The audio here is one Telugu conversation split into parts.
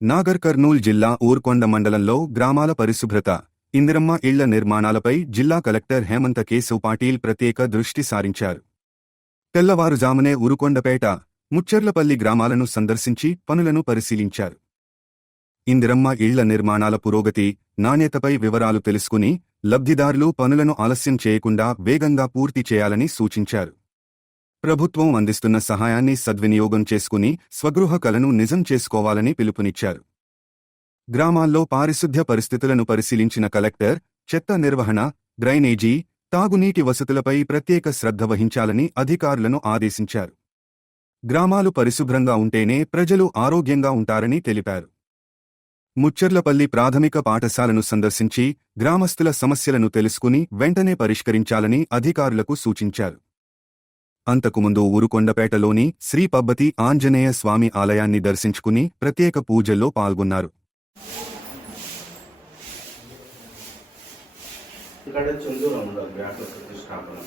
నాగర్ కర్నూల్ జిల్లా ఊర్కొండ మండలంలో గ్రామాల పరిశుభ్రత, ఇందిరమ్మ ఇళ్ల నిర్మాణాలపై జిల్లా కలెక్టర్ హేమంత కేశవ్ పాటిల్ ప్రత్యేక దృష్టి సారించారు. తెల్లవారుజామునే ఉరుకొండపేట, ముచ్చెర్లపల్లి గ్రామాలను సందర్శించి పనులను పరిశీలించారు. ఇందిరమ్మ ఇళ్ల నిర్మాణాల పురోగతి, నాణ్యతపై వివరాలు తెలుసుకుని లబ్ధిదారులు పనులను ఆలస్యం చేయకుండా వేగంగా పూర్తి చేయాలని సూచించారు. ప్రభుత్వం అందిస్తున్న సహాయాన్ని సద్వినియోగం చేసుకుని స్వగృహ కలను నిజం చేసుకోవాలని పిలుపునిచ్చారు. గ్రామాల్లో పారిశుద్ధ్య పరిస్థితులను పరిశీలించిన కలెక్టర్ చెత్త నిర్వహణ, డ్రైనేజీ, తాగునీటి వసతులపై ప్రత్యేక శ్రద్ధ వహించాలని అధికారులను ఆదేశించారు. గ్రామాలు పరిశుభ్రంగా ఉంటేనే ప్రజలు ఆరోగ్యంగా ఉంటారని తెలిపారు. ముచ్చెర్లపల్లి ప్రాథమిక పాఠశాలను సందర్శించి గ్రామస్తుల సమస్యలను తెలుసుకుని వెంటనే పరిష్కరించాలని అధికారులకు సూచించారు. అంతకుముందు ఊరుకొండపేటలోని శ్రీ పబ్బతి ఆంజనేయ స్వామి ఆలయాన్ని దర్శించుకుని ప్రత్యేక పూజల్లో పాల్గొన్నారు. ఇక్కడ చందూరం ఉండదు, వ్యాపార ప్రతిష్టాపన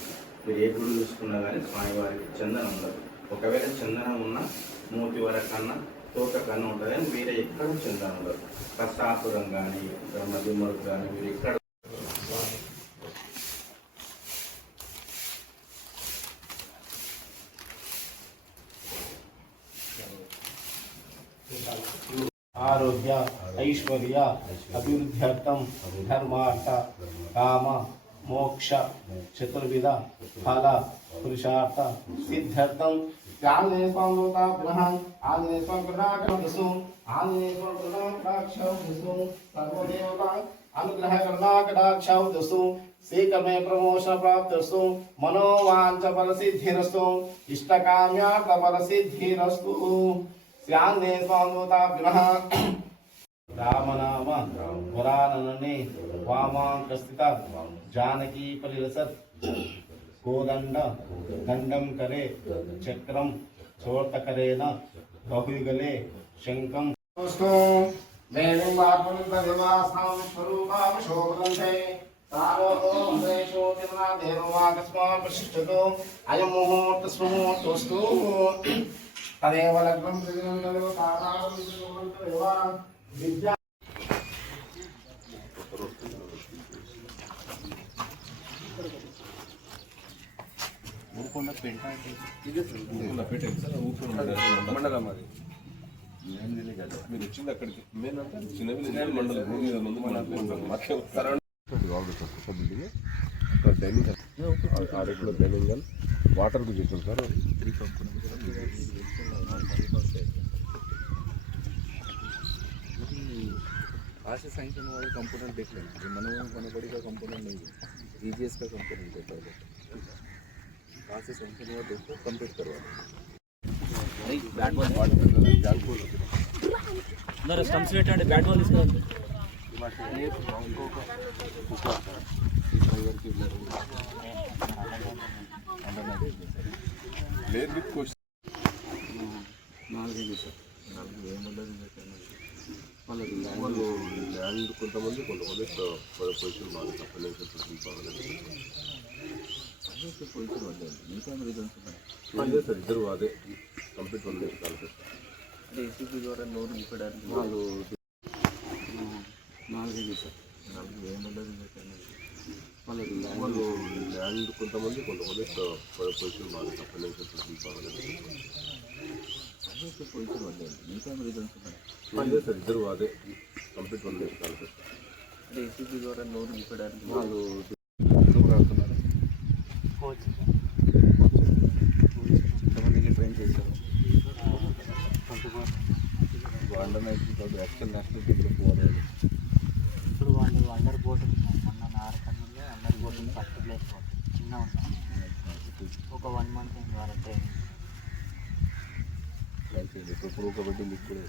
మీరు ఏ గుడి చూసుకున్నా కానీ స్వామివారికి చందనం ఉండదు. ఒకవేళ చందనం ఉన్నా మూతి వరకన్నా తోట కన్నా ఉంటుంది, కానీ వేరే ఎక్కడ చందనం ఉండదు. కష్టాపురం కానీ మధ్యమరకు కానీ మీరు ఎక్కడ आरोग्य ऐश्वर्य अभिवृद्ध्यर्थम धर्मार्थ काम मोक्ष चतुर्विध फल पुरुषार्थ सिद्ध्यर्थम अनुग्रह कटाक्षावतु शीघ्रमे प्रमोशन प्राप्तस्तु मनोवांच फल सिद्धिरस्तु इष्टकाम्यार्थ फल सिद्धिरस्तु श्यान्ने स्वामोताभिनः रामनाम वरानने वामांकस्थिता जानकी परिलसत् कोदंड दंडम करे चक्रम चोर्तकरेण बहुयुगले शंकं वेणुं वापुंतविवासां स्वरूपां शोभन्ते तारो ओमेषो तिना देववाकस्मात् प्रशिष्टतो अयं मुहूर्तस्मुहूर्तोऽस्तु तदेव लग्नं त्रिगुणो तारां विद्या మండలం అది మీరు వచ్చింది అక్కడికి మేనంతా చిన్న విలేజ్ మండలం భూమి మీద ముందు డైనింగ్ ఆరోగ్యంలో డైనింగ్ హాల్ వాటర్ కు చెప్పారు సార్. आशा सैंक्शन वाले कंपोनेंट देख लेना, जो मनोरंजन कनेबड़ी का कंपोनेंट नहीं है, ईजीएस का कंपोनेंट है पहले आशा सैंक्शन वाला देखो कंप्लीट करवा नहीं बैट बॉल अंदर स्टंप्स పెట్టండి बैट बॉल తీసుకోండి ये ఇంకొక డ్రైవర్ కి లేదు విత్ క్వశ్చన్ నాలుగు సార్ నాలుగు ఏముండదు వాళ్ళు ల్యాండ్ కొంతమంది పొజిషన్ బాగా తప్పలేదు పొజిషన్ పడ్డాయి ఇంకా రీజన్స్ ఉన్నాయి సార్ ఇద్దరు అదే కంప్లీట్ వన్ అంటే ఏసీపీ ద్వారా నోరు ఇప్పడానికి వాళ్ళు నాలుగు సార్ నాలుగు ఏముండదు వాళ్ళు ల్యాండ్ కొంతమంది పొజిషన్ బాగా తప్పలేదు పొజిషన్ పడ్డాయి ఇంకా రీజన్స్ ఉన్నాయి సార్ ఇద్దరు అదే కంప్లీట్ వన్ అంటే ఏసీపీ ద్వారా నోరు ఇప్పడానికి వాళ్ళు ఆడుతున్నారు కోచ్ ఎంతమందికి ట్రైన్ చేశారు అండర్ 19 యాక్చువల్ నేషనల్ టీంలో పోరాడు. ఇప్పుడు వాళ్ళు అండర్ బోర్డు మొన్న నారకన్నులో అండర్ బోర్డు ఫస్ట్ ప్లేస్ చిన్న ఉంటాను ఒక 1 month అయింది వాళ్ళ ట్రైనింగ్. ఇప్పుడు కబడ్డీ లీగ్ కూడా